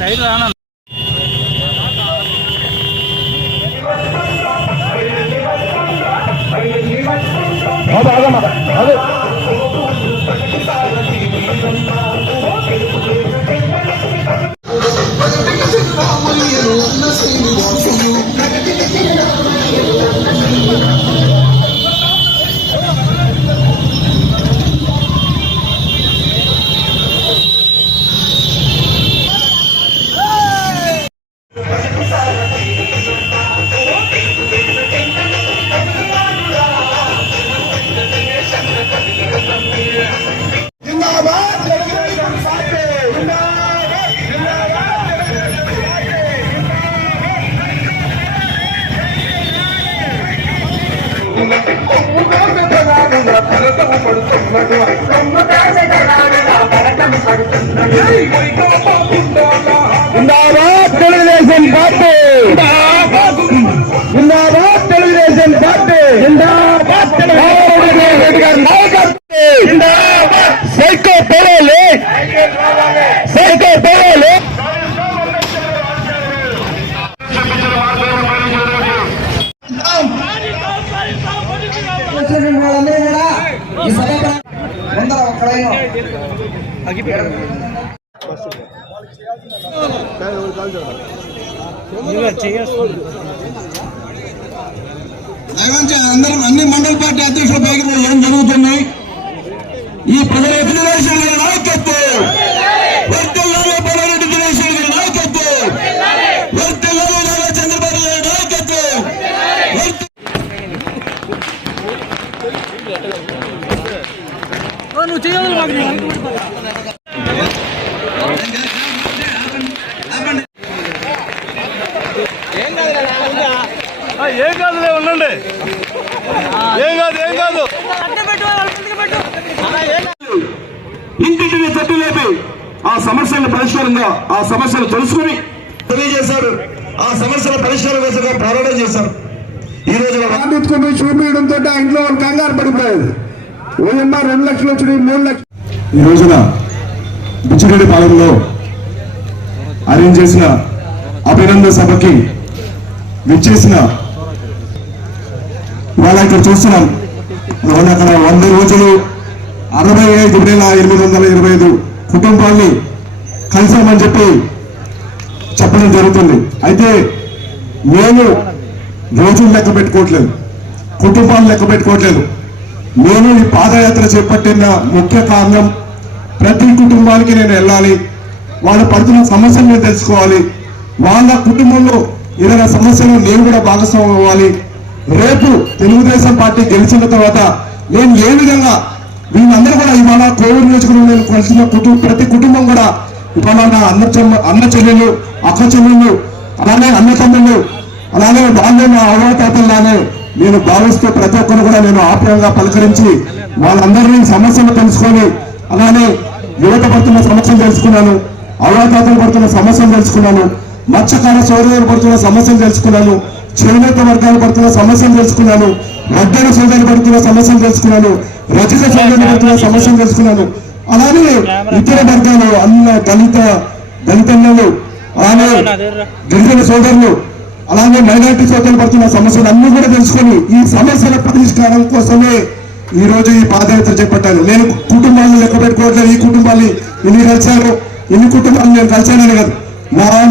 Side రానా जिंदाबाद Telugu Desam party जिंदाबाद Telugu Desam party जिंदाबाद రెడ్డి గారి నాయకత్వం जिंदाबाद సైకో పోరాలి సైకో పోరాలి ఈ సభ ముందర ఒక్కడైనా అందరం అన్ని మండల పార్టీ అధ్యక్షుల పైకి ఏం జరుగుతున్నాయి. ఈ ప్రజల దినేశ్వర గారి నాయకత్వం వర్తిల్లాలి, పొలారెడ్డి దినేశ్వర గారి నాయకత్వం వర్తిల్లాలి, నారా చంద్రబాబు గారి నాయకత్వం నువ్వు చేయాలి. ఏం కాదులే, ఉండండి. ఏం కాదు ఇంటింటిని తట్టు లేపి ఆ సమస్యల పరిష్కారంగా ఆ సమస్యలు తెలుసుకుని తెలియజేశారు. ఆ సమస్యల పరిష్కారం వేసగా పోరాటం చేశారు. ఈ రోజు ఎత్తుకుని చూపించడంతో ఆ ఇంట్లో వాళ్ళు కంగారు పడిపోయారు. ఓఎమ్మ 2 లక్షలు వచ్చి 3 లక్షలు. ఈ రోజున బుచ్చిరెడ్డి పాలెంలో అరేంజ్ చేసిన అభినందన సభకి విచ్చేసిన ఇవాళ ఇక్కడ చూస్తున్నాం. అక్కడ 100 రోజులు 65,825 కుటుంబాన్ని కలిసామని చెప్పడం జరుగుతుంది. అయితే నేను రోజులు లెక్క పెట్టుకోవట్లేదు, కుటుంబాలు లెక్క పెట్టుకోవట్లేదు. నేను ఈ పాదయాత్ర చేపట్టిన ముఖ్య కారణం ప్రతి కుటుంబానికి నేను వెళ్ళాలి, వాళ్ళు పడుతున్న సమస్యలు నేను తెలుసుకోవాలి, వాళ్ళ కుటుంబంలో ఏదైనా సమస్యలు నేను కూడా భాగస్వామ్యం అవ్వాలి. రేపు తెలుగుదేశం పార్టీ గెలిచిన తర్వాత నేను ఏ విధంగా వీళ్ళందరూ కూడా ఇవాళ కోవిడ్ నియోజకవర్గంలో నేను కలిసిన ప్రతి కుటుంబం కూడా ఇవాళ నా అన్న చెల్లెళ్ళు, అక్క చెల్లెళ్ళు, అలానే అన్న తమ్ముళ్ళు, అలానే వాళ్ళే నా అవతాతల్లానే నేను భావిస్తూ ప్రతి ఒక్కరు కూడా నేను ఆప్యాయంగా పలకరించి వాళ్ళందరినీ సమస్యలు తెలుసుకొని, అలానే యువత పడుతున్న సమస్యలు తెలుసుకున్నాను, అవతాతలు పడుతున్న సమస్యలు తెలుసుకున్నాను, మత్స్యకార సోదరులు పడుతున్న సమస్యలు తెలుసుకున్నాను, చేనేత వర్గాలు పడుతున్న సమస్యలు తెలుసుకున్నాను, వడ్డన సోదరులు పడుతున్న సమస్యలు తెలుసుకున్నాను, రచిత సోదరులు పడుతున్న సమస్యలు తెలుసుకున్నాను. అలానే ఇతర వర్గాలు అన్న దళితన్నలు, అలానే గిరిజన సోదరులు, అలానే మైనార్టీ సోదరులు పడుతున్న సమస్యలు అన్ని కూడా తెలుసుకొని ఈ సమస్యల పరిష్కారం కోసమే ఈ రోజు ఈ పాదయాత్ర చేపట్టాను. నేను కుటుంబాలను లెక్క పెట్టుకోవట్లేదు. ఈ కుటుంబాన్ని ఇన్ని కలిశాను, ఇన్ని కుటుంబాలను నేను కలిశానని కాదు.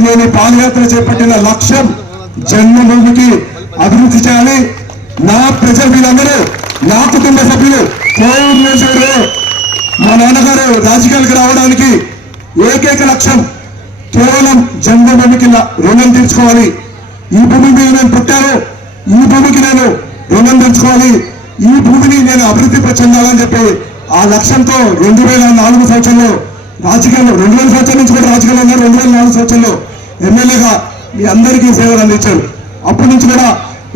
నేను పాదయాత్ర చేపట్టిన లక్ష్యం జన్మభూమికి అభివృద్ధి చేయాలి. నా ప్రజలు వీళ్ళందరూ నా కుటుంబ సభ్యులు కోవిడ్ నియోజకవర్గంలో మా నాన్నగారు రాజకీయాలకు రావడానికి ఏకైక లక్ష్యం కేవలం జన్మభూమికి రుణం తీర్చుకోవాలి. ఈ భూమి మీద నేను పుట్టాను, ఈ భూమికి నేను రుణం తీర్చుకోవాలి, ఈ భూమిని నేను అభివృద్ధి చెందాలని చెప్పి ఆ లక్ష్యంతో 2004 సంవత్సరంలో రాజకీయాల్లో 2000 సంవత్సరం నుంచి కూడా రాజకీయాల్లో ఉన్నారు. 2004 సంవత్సరంలో ఎమ్మెల్యేగా మీ అందరికీ సేవలు అందించారు. అప్పటి నుంచి కూడా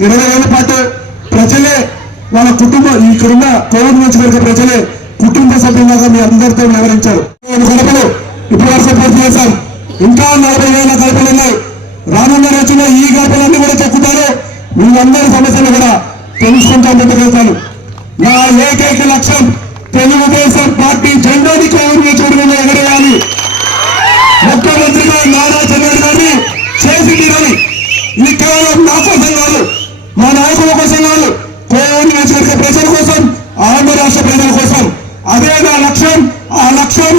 20 ఏళ్ల పాటు ప్రజలే వాళ్ళ కుటుంబం ఇక్కడున్న కోవిడ్ నుంచి కనుక ప్రజలే కుటుంబ సభ్యులుగా మీ అందరితో వివరించారు. గడపలు ఇప్పుడు వరకు పూర్తి చేశాం. ఇంకా 40,000 గడపలు ఉన్నాయి. రానున్న రోజుల్లో ఈ గడపలన్నీ కూడా చెక్కుతారు. వీళ్ళందరి సమస్యలు కూడా తెలుసుకుంటా ముందుకెళ్తాను. నా ఏకైక లక్ష్యం తెలుగుదేశం పార్టీ జెండాని కోవిడ్ నుంచి ఎగరేయాలి. ముఖ్యమంత్రిగా నారా కేవలం నా కోసం కాదు, మా నాయకుల కోసం కాదు, కోవూరు నియోజకవర్గ ప్రజల కోసం, ఆంధ్ర రాష్ట్ర ప్రజల కోసం. అదే నా లక్ష్యం. ఆ లక్ష్యం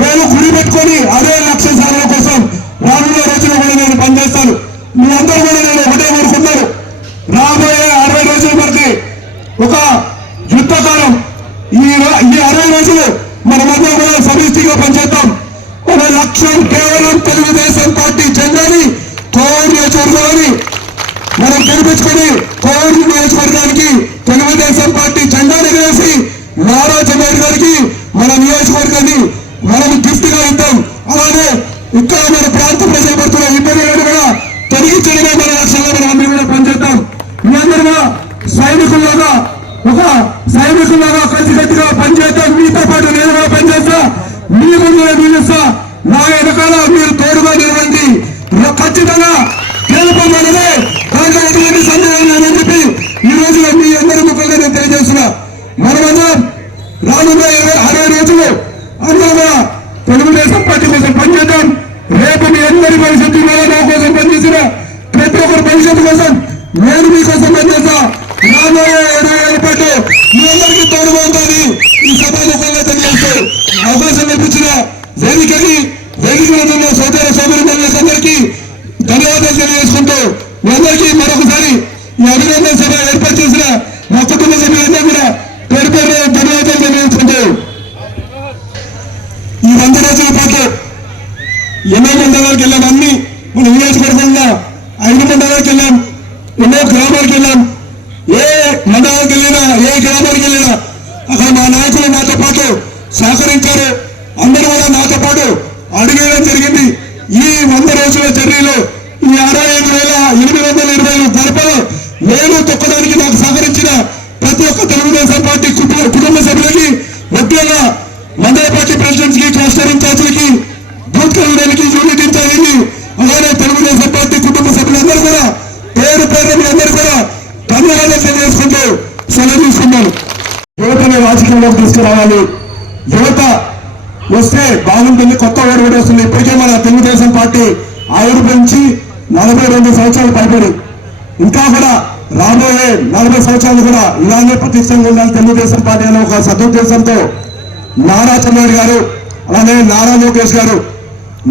నేను గురి పెట్టుకొని అదే లక్ష్య సాధన కోసం రానున్న రోజుల్లో కూడా నేను పనిచేస్తాను. మీ అందరూ కూడా నేను ఒకటే కోరుకున్నాను, రాబోయే 60 రోజుల వరకు ఒక యుద్ధకాలం. ఈ 60 రోజులు మనమందరం కూడా సమిష్టిగా పనిచేద్దాం. మన లక్ష్యం కేవలం తెలుగుదేశం పార్టీ జెండాని కోవూరు నియోజకవర్గాన్ని మనం గెలిపించుకొని కోవూరు నియోజకవర్గానికి తెలుగుదేశం పార్టీ జెండాని వేసి నారా చంద్రబాబు గారికి మన నియోజకవర్గాన్ని మనం గిఫ్ట్ గా ఇద్దాం. అలానే ఇక్కడ మన ప్రాంత ప్రజలు పడుతున్న ఇబ్బందులను కూడా తొలగించడమే మన లక్ష్యంగా మనం అందరూ కూడా పనిచేద్దాం. మీ అందరూ సైనికుల్లాగా ఒక సైనికుల్లాగా కలిసికట్టుగా పనిచేద్దాం. మీతో పాటు నేను కూడా పనిచేస్తా, మీ ముందు నిలుస్తా, నా వెనకాల మీరు తోడుగా నిలవండి. ఖచ్చితంగా గెలుపొందడమే దాంట్లో ఎటువంటి సందేహం లేదని చెప్పి ఈ రోజు మీ అందరి ముఖంగా నేను తెలియజేస్తున్నా. మనమందరం రానున్న 60 రోజులు అందరూ కూడా తెలుగుదేశం పార్టీ కోసం పనిచేద్దాం. రేపు మీ అందరి భవిష్యత్తు నా కోసం పనిచేసిన ప్రతి ఒక్కరి భవిష్యత్తు కోసం నేను మీకోసం పనిచేస్తా. రాబోయే 20 ఏళ్ల పాటు మీ అందరికీ తోడుగా ఉందని ఈ సభాముఖంగా తెలియజేస్తూ అవకాశం కల్పించిన వేదికని వేదికలో సోదర సోదరులందరికీ ధన్యవాదాలు తెలియజేసుకుంటూ మీ అందరికీ మరొకసారి ఈ అభినందన సభ ఏర్పాటు చేసిన మా కుటుంబ సభ్యులందరూ కూడా పేరు పేరు ధన్యవాదాలు తెలియజేసుకుంటూ ఈ 100 రోజుల పాటు ఎన్నో మండలాలకు వెళ్ళాం. అన్ని మన నియోజకవర్గంగా 5 మండలాలకు వెళ్ళాం, ఎన్నో గ్రామాలకు వెళ్ళాం. ఏ మండలానికి వెళ్ళినా ఏ గ్రామానికి వెళ్ళినా అక్కడ మా నాయకులు నాతో పాటు సహకరించారు. అందరూ కూడా నాతో పాటు అడిగేయడం జరిగింది. ఈ 100 రోజుల జర్నీలో ఈ 65,820 గడపలు నేను తొక్కడానికి నాకు సహకరించిన ప్రతి ఒక్క తెలుగుదేశం పార్టీ కుటుంబ సభ్యులకి, ముఖ్యంగా మండల పార్టీ ప్రెసిడెంట్స్ కి, క్లస్టర్ ఇన్ఛార్జీలకి, బూత్ కన్వీనర్లకి, యూనిట్ ఇన్ఛార్జీకి, అలానే తెలుగుదేశం పార్టీ కుటుంబ సభ్యులందరూ కూడా పేరు పేరు మీ అందరూ కూడా ధన్యవాదాలు తెలియజేసుకుంటూ సెలవు తీసుకున్నాను. యువతని రాజకీయంలోకి తీసుకురావాలి. యువత వస్తే బాగుంటుంది. కొత్త ఓటు కూడా వస్తుంది. ఇప్పటికే మన తెలుగుదేశం పార్టీ ఆవిరి పెంచి 42 సంవత్సరాలు పైబడి ఇంకా కూడా రాబోయే 40 సంవత్సరాలు కూడా ఇలానే ప్రతిష్టంగా ఉండాలి తెలుగుదేశం పార్టీ అనే ఒక సదుద్దేశంతో నారా చంద్రబాబు గారు, అలానే నారా లోకేష్ గారు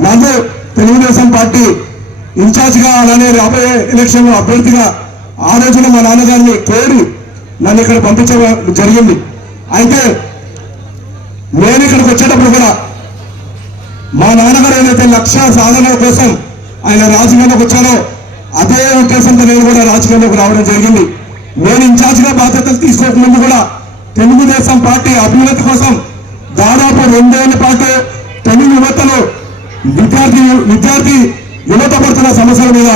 నన్ను తెలుగుదేశం పార్టీ ఇన్ఛార్జ్ గా, అలానే రాబోయే ఎలక్షన్ లో అభ్యర్థిగా ఆ రోజున మా నాన్నగారిని కోరి నన్ను ఇక్కడ పంపించడం జరిగింది. అయితే నేను ఇక్కడికి వచ్చేటప్పుడు కూడా మా నాన్నగారు ఏదైతే లక్ష్య సాధన కోసం ఆయన రాజకీయంలోకి వచ్చారో అదే ఉద్దేశంతో నేను కూడా రాజకీయంలోకి రావడం జరిగింది. నేను ఇన్ఛార్జిగా బాధ్యతలు తీసుకోకముందు కూడా తెలుగుదేశం పార్టీ అభ్యున్నతి కోసం దాదాపు 2 ఏళ్ల పాటు తెలుగు యువతలో విద్యార్థి యువత పడుతున్న సమస్యల మీద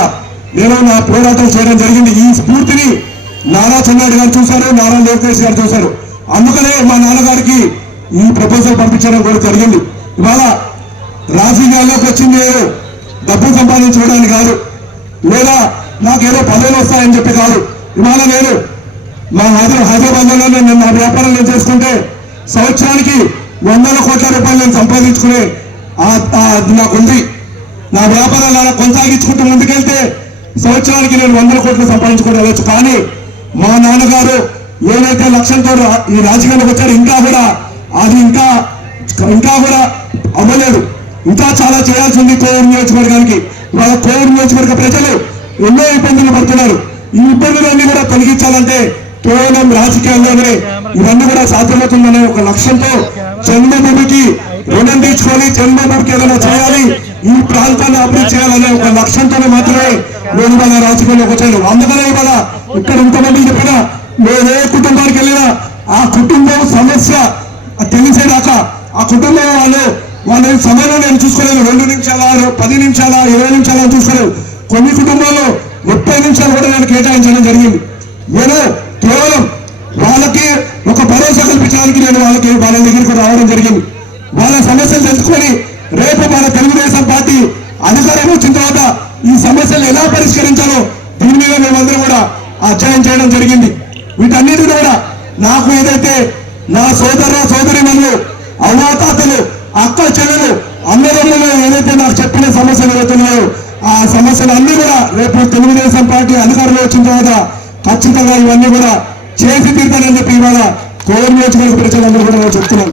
నేను నా పోరాటం చేయడం జరిగింది. ఈ స్ఫూర్తిని నారా చంద్రబాబు గారు చూశారు, నారా లోకేష్ గారు చూశారు. అందుకనే మా నాన్నగారికి ఈ ప్రపోజల్ పంపించడం కూడా జరిగింది. ఇవాళ రాజకీయాల్లోకి వచ్చింది డబ్బు సంపాదించుకోవడానికి కాదు, లేదా నాకేదో పదవులు వస్తాయని చెప్పి కాదు. ఇవాళ నేను మా హైదరాబాద్ లో నేను నా వ్యాపారం నేను చేసుకుంటే సంవత్సరానికి 100 కోట్ల రూపాయలు నేను సంపాదించుకునే నాకుంది. నా వ్యాపారాలు అలా కొనసాగించుకుంటూ ముందుకెళ్తే సంవత్సరానికి నేను 100 కోట్లు సంపాదించుకుని వెళ్ళొచ్చు. కానీ మా నాన్నగారు ఏదైతే లక్ష్యంతో ఈ రాజకీయాలకు వచ్చారో అది ఇంకా కూడా అవ్వలేదు. ఇంకా చాలా చేయాల్సి ఉంది కోవూరు నియోజకవర్గానికి. వాళ్ళ కోవూరు నియోజకవర్గ ప్రజలు ఎన్నో ఇబ్బందులు పడుతున్నారు. ఈ ఇబ్బందులన్నీ కూడా తొలగించాలంటే కేవలం రాజకీయాల్లోనే ఇవన్నీ కూడా సాధ్యమవుతుందనే ఒక లక్ష్యంతో జన్మభూమికి రుణం తీర్చుకొని జన్మభూమికి ఏదైనా చేయాలి, ఈ ప్రాంతాన్ని అభివృద్ధి చేయాలనే ఒక లక్ష్యంతోనే మాత్రమే నేను ఇవాళ రాజకీయాల్లోకి వచ్చాను. అందుకనే ఇవాళ ఇక్కడ ఇంతమంది చెప్పినా నేను ఏ కుటుంబానికి వెళ్ళినా ఆ కుటుంబం సమస్య తెలిసేదాకా ఆ కుటుంబం వాళ్ళ సమయంలో నేను చూసుకోలేదు. 2 నిమిషాల 10 నిమిషాల 20 నిమిషాలు చూసుకోలేదు. కొన్ని కుటుంబాల్లో 30 నిమిషాలు కూడా నేను కేటాయించడం జరిగింది. నేను కేవలం వాళ్ళకి ఒక భరోసా కల్పించడానికి నేను వాళ్ళ దగ్గరికి రావడం జరిగింది. వాళ్ళ సమస్యలు తెలుసుకొని రేపు మన తెలుగుదేశం పార్టీ అధికారం వచ్చిన తర్వాత ఈ సమస్యలు ఎలా పరిష్కరించాలో దీని మీద మేమందరం కూడా అధ్యయనం చేయడం జరిగింది. వీటన్నిటి కూడా నాకు ఏదైతే నా సోదరి మనులు, అవ్వాతాతలు, అక్క చెల్లెలు, అన్నదమ్ములు ఏదైతే నాకు చెప్పిన సమస్యలు ఏదైతున్నాయో ఆ సమస్యలు అన్ని కూడా రేపు తెలుగుదేశం పార్టీ అధికారంలో వచ్చిన తర్వాత ఖచ్చితంగా ఇవన్నీ కూడా చేసి తీరుతానని చెప్పి ఇవాళ కోర్ నియోజకవర్గ ప్రజలందరూ కూడా చెప్తున్నాం.